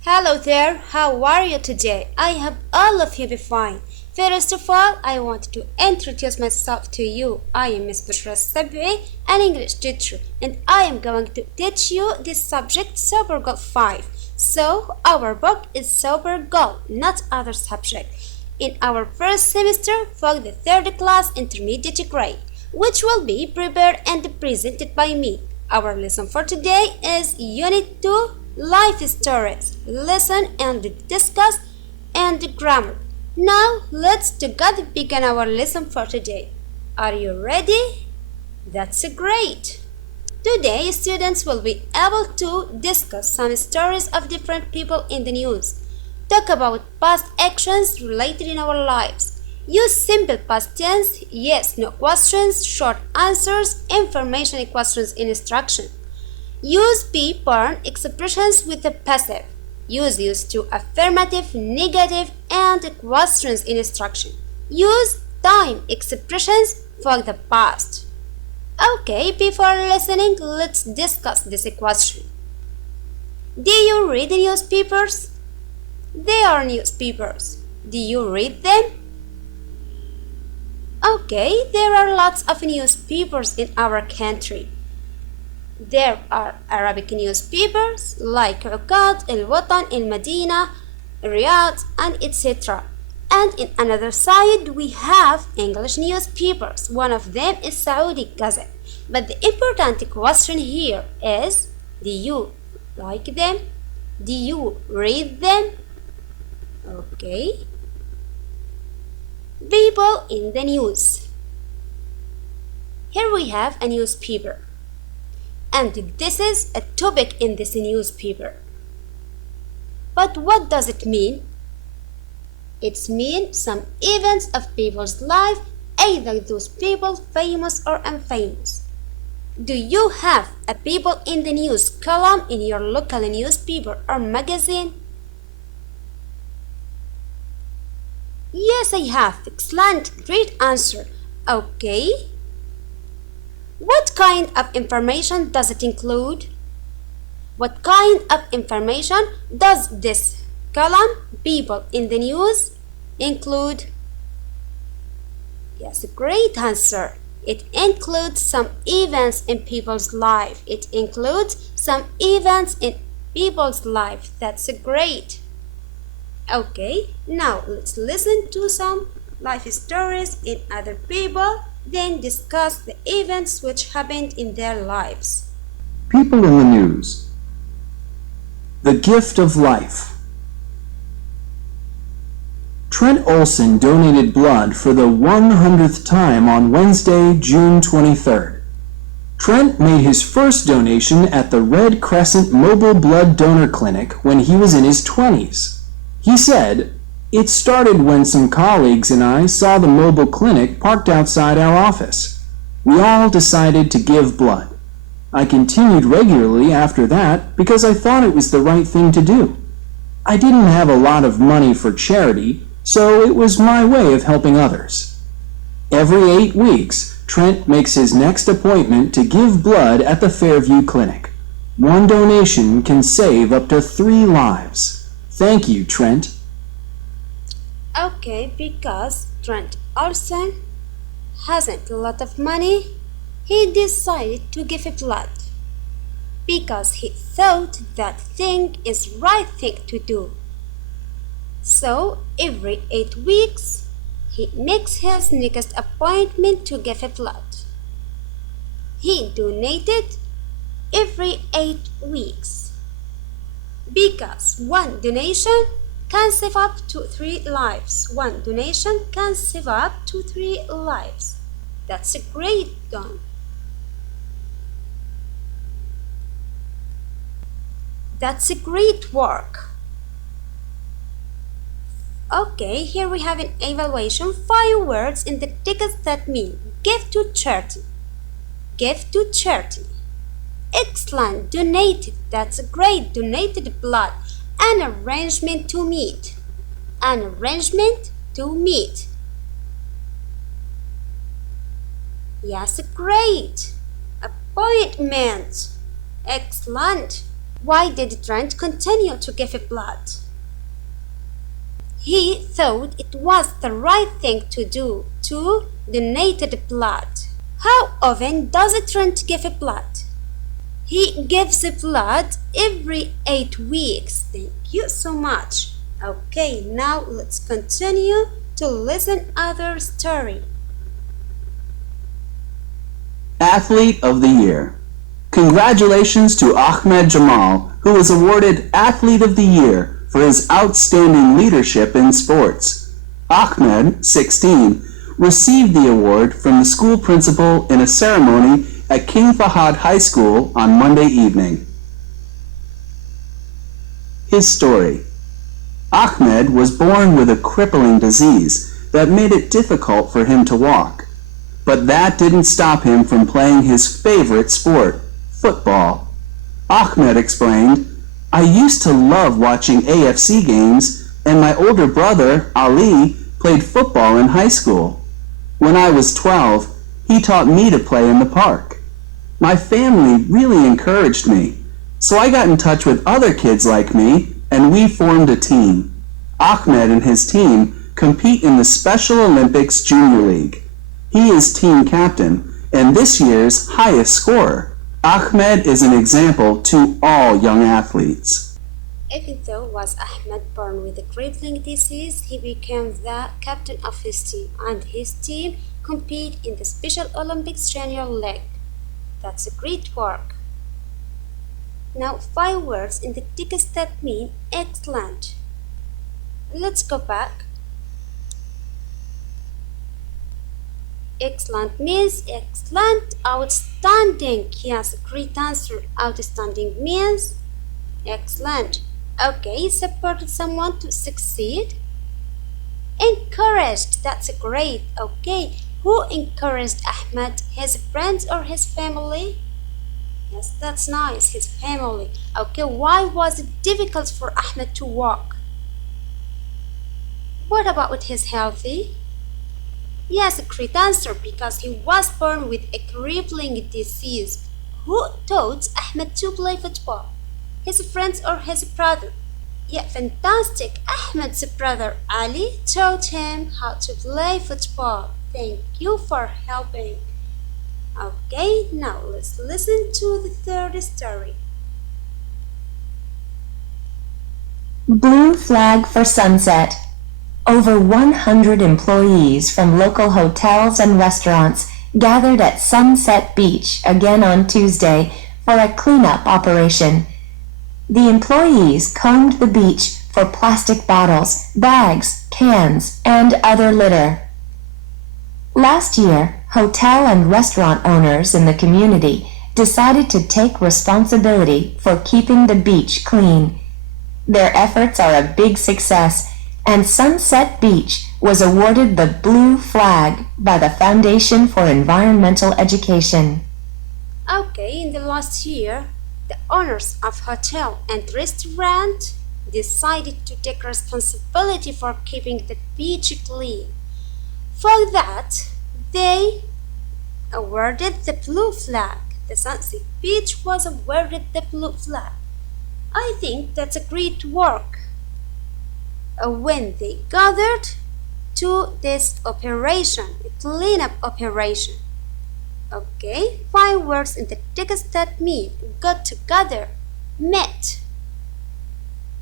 Hello there, how are you today? I hope all of you be fine. First of all, I want to introduce myself to you. I am Ms. Bushra Sabri, an English teacher, and I am going to teach you this subject, Super Goal 5. So, our book is Super Goal, not other subject, in our first semester for the 3rd class intermediate grade, which will be prepared and presented by me. Our lesson for today is Unit 2, Life Stories. Listen and discuss and grammar. Now, let's together begin our lesson for today. Are you ready? That's great! Today, students will be able to discuss some stories of different people in the news, talk about past actions related in our lives, use simple past tense, yes, no questions, short answers, information questions in instruction. Use be parent expressions with the passive. Use used to affirmative, negative, and questions in instruction. Use time expressions for the past. Okay, before listening, let's discuss this question. Do you read the newspapers? They are newspapers. Do you read them? Okay, there are lots of newspapers in our country. There are Arabic newspapers like قناة, الوطن, المدينة, Riyadh, and etc. And in another side we have English newspapers. One of them is Saudi Gazette. But the important question here is, do you like them? Do you read them? Okay. People in the news. Here we have a newspaper. And this is a topic in this newspaper. But what does it mean? It means some events of people's life, either those people famous or unfamous. Do you have a people in the news column in your local newspaper or magazine? Yes, I have. Excellent, great answer. Okay. What kind of information does it include? What kind of information does this column, people in the news, include? Yes, great answer. It includes some events in people's life. It includes some events in people's life. That's great. Okay, now let's listen to some life stories in other people, then discuss the events which happened in their lives. People in the news. The gift of life. Trent Olson donated blood for the 100th time on Wednesday, June 23rd. Trent made his first donation at the Red Crescent Mobile Blood Donor Clinic when he was in his 20s. He said, "It started when some colleagues and I saw the mobile clinic parked outside our office. We all decided to give blood. I continued regularly after that because I thought it was the right thing to do. I didn't have a lot of money for charity, so it was my way of helping others." Every 8 weeks, Trent makes his next appointment to give blood at the Fairview Clinic. One donation can save up to 3 lives. Thank you, Trent. Okay, because Trent Olson hasn't a lot of money, he decided to give blood because he thought that thing is right thing to do. So every 8 weeks he makes his next appointment to give blood. He donated every 8 weeks because one donation can save up to 3 lives. One donation can save up to 3 lives. That's a great done. That's a great work. Okay, here we have an evaluation. 5 words in the text that mean give to charity. Give to charity. Excellent. Donated. That's great. Donated blood. An arrangement to meet. An arrangement to meet. Yes, great. Appointment. Excellent. Why did Trent continue to give blood? He thought it was the right thing to do to donate blood. How often does Trent give blood? He gives blood every 8 weeks. Thank you so much. Okay, now let's continue to listen other story. Athlete of the Year. Congratulations to Ahmed Jamal, who was awarded Athlete of the Year for his outstanding leadership in sports. Ahmed, 16, received the award from the school principal in a ceremony at King Fahad High School on Monday evening. His story. Ahmed was born with a crippling disease that made it difficult for him to walk. But that didn't stop him from playing his favorite sport, football. Ahmed explained, "I used to love watching AFC games, and my older brother, Ali, played football in high school. When I was 12, he taught me to play in the park. My family really encouraged me, so I got in touch with other kids like me, and we formed a team. Ahmed and his team compete in the Special Olympics Junior League. He is team captain and this year's highest scorer. Ahmed is an example to all young athletes." Even though was Ahmed born with a crippling disease, he became the captain of his team, and his team compete in the Special Olympics Junior League. That's a great work. Now 5 words in the text that mean excellent. Let's go back. Excellent means excellent, outstanding. Yes, great answer. Outstanding means excellent. Okay, supported someone to succeed. Encouraged, that's great. Okay, who encouraged Ahmed? His friends or his family? Yes, that's nice, his family. Okay, why was it difficult for Ahmed to walk? What about his healthy? Yes, a great answer, because he was born with a crippling disease. Who taught Ahmed to play football? His friends or his brother? Yeah, fantastic. Ahmed's brother Ali taught him how to play football. Thank you for helping. Okay, now let's listen to the third story. Blue flag for sunset. Over 100 employees from local hotels and restaurants gathered at Sunset Beach again on Tuesday for a cleanup operation. The employees combed the beach for plastic bottles, bags, cans, and other litter. Last year, hotel and restaurant owners in the community decided to take responsibility for keeping the beach clean. Their efforts are a big success, and Sunset Beach was awarded the Blue Flag by the Foundation for Environmental Education. Okay, in the last year, the owners of hotel and restaurant decided to take responsibility for keeping the beach clean. For that, they awarded the Blue Flag. The Sunset Beach was awarded the Blue Flag. I think that's a great work. When they gathered to this operation, a cleanup operation. Okay, 5 words in the text that mean got together, met.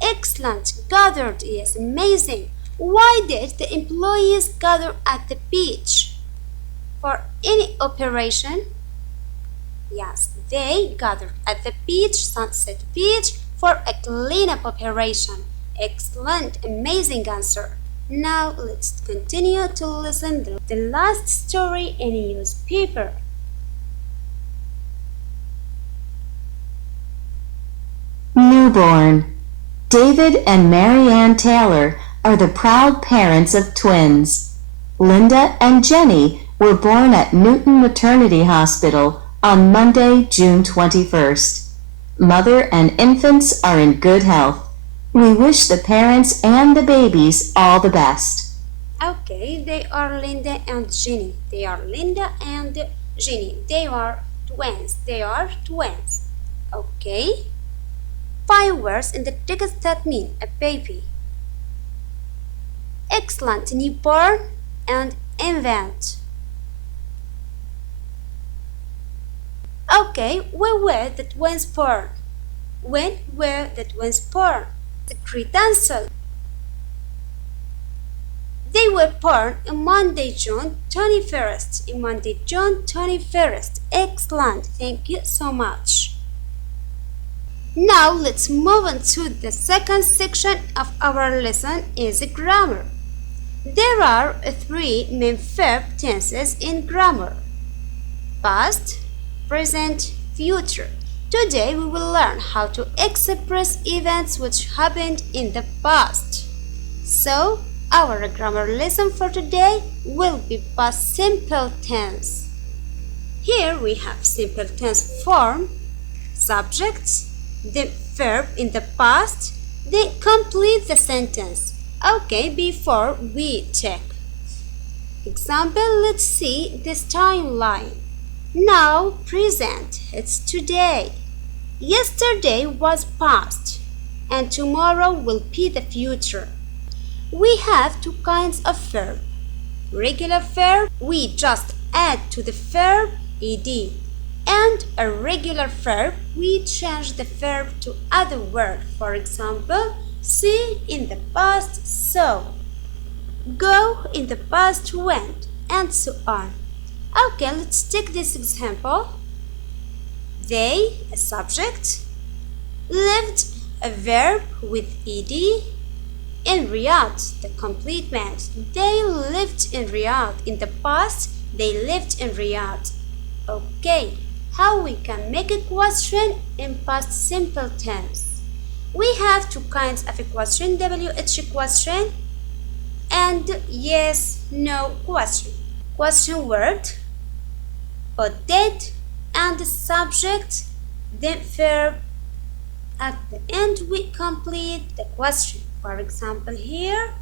Excellent, gathered is amazing. Why did the employees gather at the beach? For any operation? Yes, they gathered at the beach, Sunset Beach, for a cleanup operation. Excellent, amazing answer. Now let's continue to listen to the last story in a newspaper. Newborn. David and Marianne Taylor are the proud parents of twins. Linda and Jenny were born at Newton Maternity Hospital on Monday, June 21st. Mother and infants are in good health. We wish the parents and the babies all the best. Okay, they are Linda and Jenny. They are Linda and Jenny, they are twins. They are twins. Okay. 5 words in the text that mean a baby. Excellent, newborn, and invent. Okay, where were the twins born? When were the twins born? The great answer. They were born on Monday, June 21st. On Monday, June 21st. Excellent. Thank you so much. Now let's move on to the second section of our lesson is grammar. There are 3 main verb tenses in grammar: past, present, future. Today we will learn how to express events which happened in the past. So, our grammar lesson for today will be past simple tense. Here we have simple tense form, subject, the verb in the past, then complete the sentence. Okay, before we check example, let's see this timeline. Now present, it's today. Yesterday was past, and tomorrow will be the future. We have 2 kinds of verb. Regular verb, we just add to the verb ed, and a irregular verb, we change the verb to other word. For example, see in the past saw, go in the past went, and so on. Okay, let's take this example. They, a subject, lived, a verb with ed, in Riyadh, the complement. They lived in Riyadh. In the past, they lived in Riyadh. Okay, how we can make a question in past simple tense? We have 2 kinds of a question, WH question and yes, no question. Question word, or did, and the subject, then verb. At the end, we complete the question. For example, here,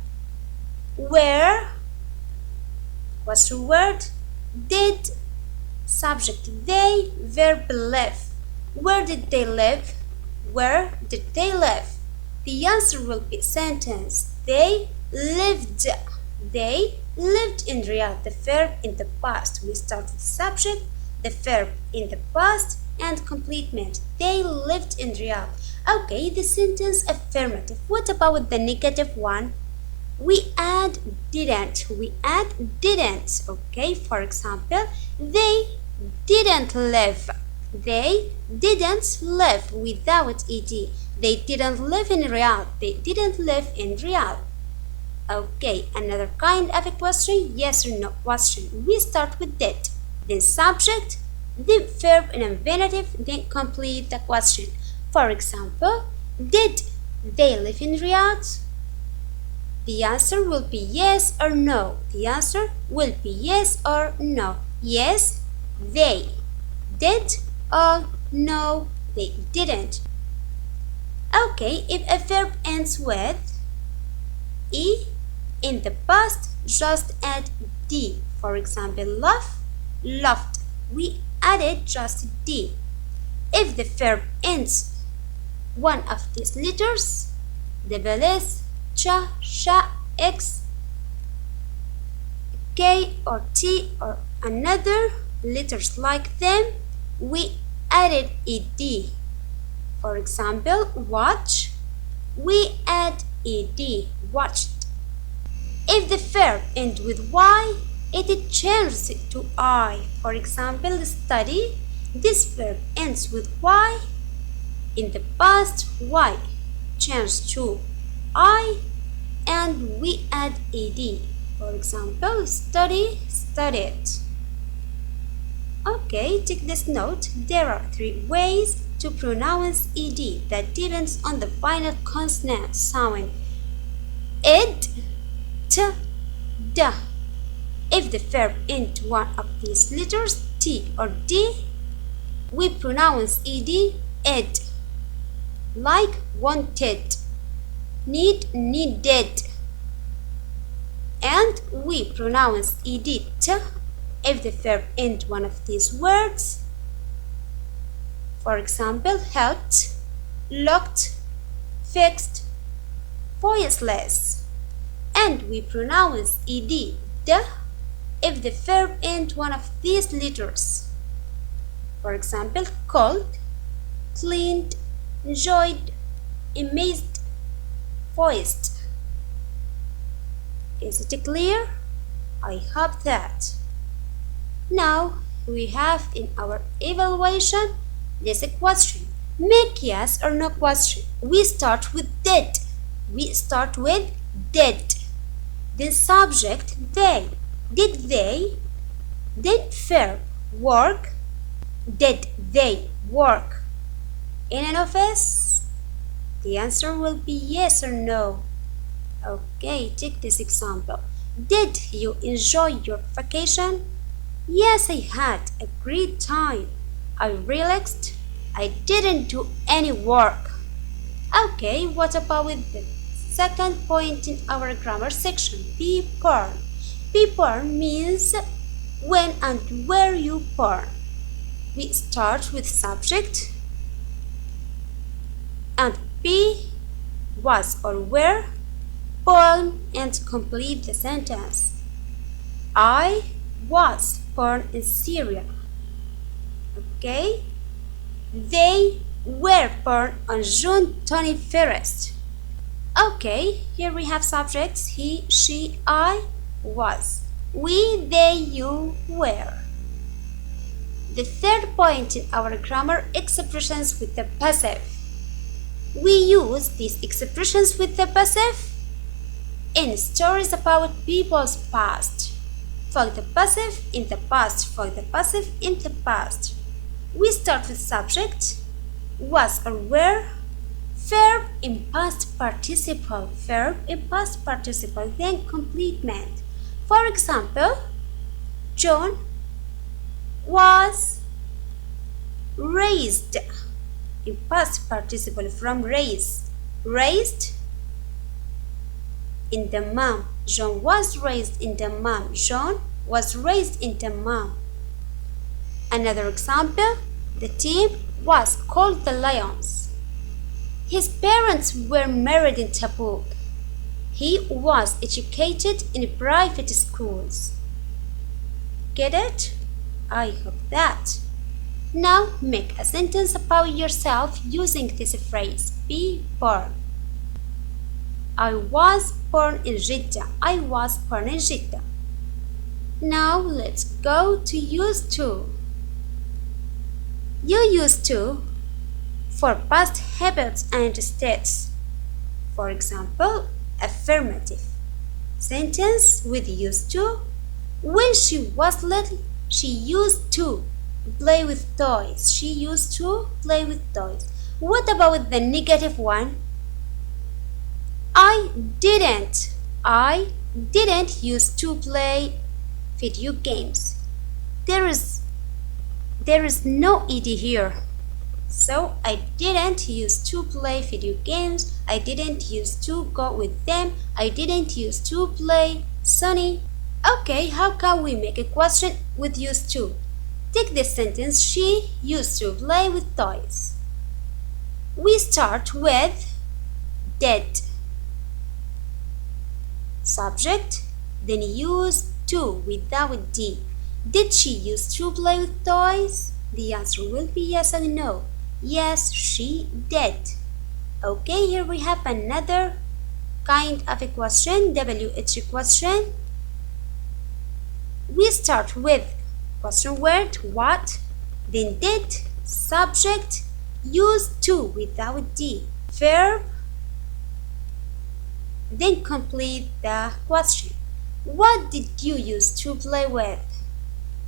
where, question word, did, subject they, verb live. Where did they live? Where did they live? The answer will be sentence. They lived. They lived in Riyadh. The verb in the past. We start with subject, the verb in the past, and complement. They lived in Riyadh. Okay, the sentence affirmative. What about the negative one? We add didn't. We add didn't. Okay, for example, they didn't live. They didn't live without ed. They didn't live in Riyadh. They didn't live in Riyadh. Okay, another kind of a question, yes or no question. We start with did, then subject, then verb in infinitive, then complete the question. For example, did they live in Riyadh? The answer will be yes or no. The answer will be yes or no. Yes, they did, or no, they didn't. Okay, if a verb ends with e in the past, just add d. For example, love, loved. We added just d. If the verb ends one of these letters, double s, cha, sha, x, k, or t, or another letters like them, we added ed. For example, watch, we add ed, watched. If the verb ends with y, it changes it to I. For example, study, this verb ends with y. In the past, y changed to I, and we add ed. For example, study, studied. Okay, take this note. There are 3 ways to pronounce ed that depends on the final consonant sound. Ed, t, d. If the verb ends one of these letters, t or d, we pronounce ed, ed. Like wanted, need, needed. And we pronounce ed, t, if the verb ends one of these words. For example, helped, looked, fixed, voiceless. And we pronounce ed, the, if the verb ends one of these letters. For example, cold, cleaned, enjoyed, amazed, voiced. Is it clear? I hope that. Now we have in our evaluation this question. Make yes or no question. We start with did. Then subject they. Did they? Then verb work. Did they work in an office? The answer will be yes or no. Okay, take this example. Did you enjoy your vacation? Yes, I had a great time. I relaxed. I didn't do any work. Okay, what about with the second point in our grammar section? Be born. Be born means when and where you born. We start with subject and be, was or were, born, and complete the sentence. I was born in Syria. Okay? They were born on June 21st. Okay, here we have subjects he, she, I, was. We, they, you, were. The third point in our grammar, expressions with the passive. We use these expressions with the passive in stories about people's past. For the passive in the past, for the passive in the past. We start with subject, was or were, verb in past participle, then complement. For example, John was raised in past participle from raised in the mom. John was raised in the mom. John was raised in the mom. Another example, the team was called the Lions. His parents were married in Tabuk. He was educated in private schools. Get it? I hope that. Now make a sentence about yourself using this phrase, be born. I was born in Jeddah. I was born in Jeddah. Now let's go to use to. You use to for past habits and states. For example, affirmative sentence with used to. When she was little, she used to play with toys. She used to play with toys. What about the negative one? I didn't used to play video games. There is no ed here. So I didn't used to play video games. I didn't used to go with them. I didn't used to play Sunny. Okay, how can we make a question with used to? Take this sentence, she used to play with toys. We start with did. Subject, then use to without d. Did she used to play with toys? The answer will be yes and no. Yes, she did. Okay, here we have another kind of a question, WH question. We start with question word, what, then did, subject, used to without d, verb, then complete the question. What did you use to play with?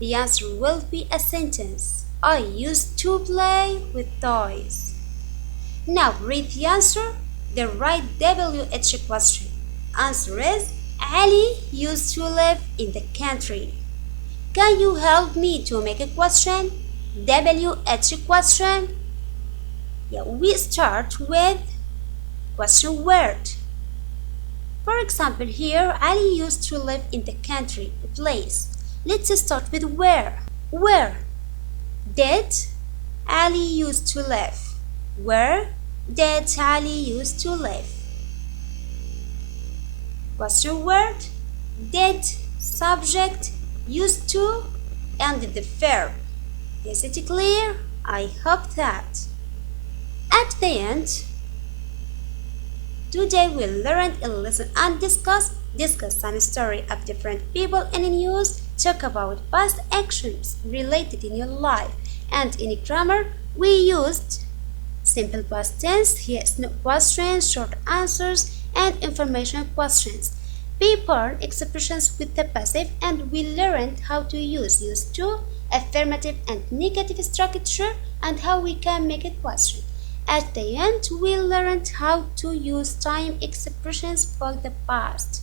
The answer will be a sentence. I used to play with toys. Now read the answer, then write WH question. Answer is Ali used to live in the country. Can you help me to make a question? WH question. Yeah, we start with question word. For example, here Ali used to live in the country, a place. Let's start with where. Where did Ali used to live? Where did Ali used to live? What's your word? Did, subject, used to, and the verb. Is it clear? I hope that. At the end, today we'll learn a lesson and discuss some story of different people in news, talk about past actions related in your life, and in grammar we used simple past tense, yes, no questions, short answers, and information questions. Paper expressions with the passive, and we learned how to use used to, affirmative and negative structure, and how we can make a question. At the end, we learned how to use time expressions for the past.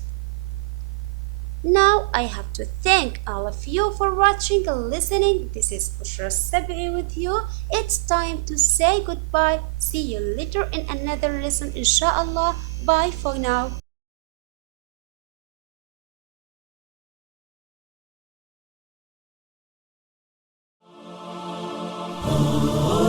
Now I have to thank all of you for watching and listening. This is Bushra Sabri with you. It's time to say goodbye. See you later in another lesson, inshallah. Bye for now. Oh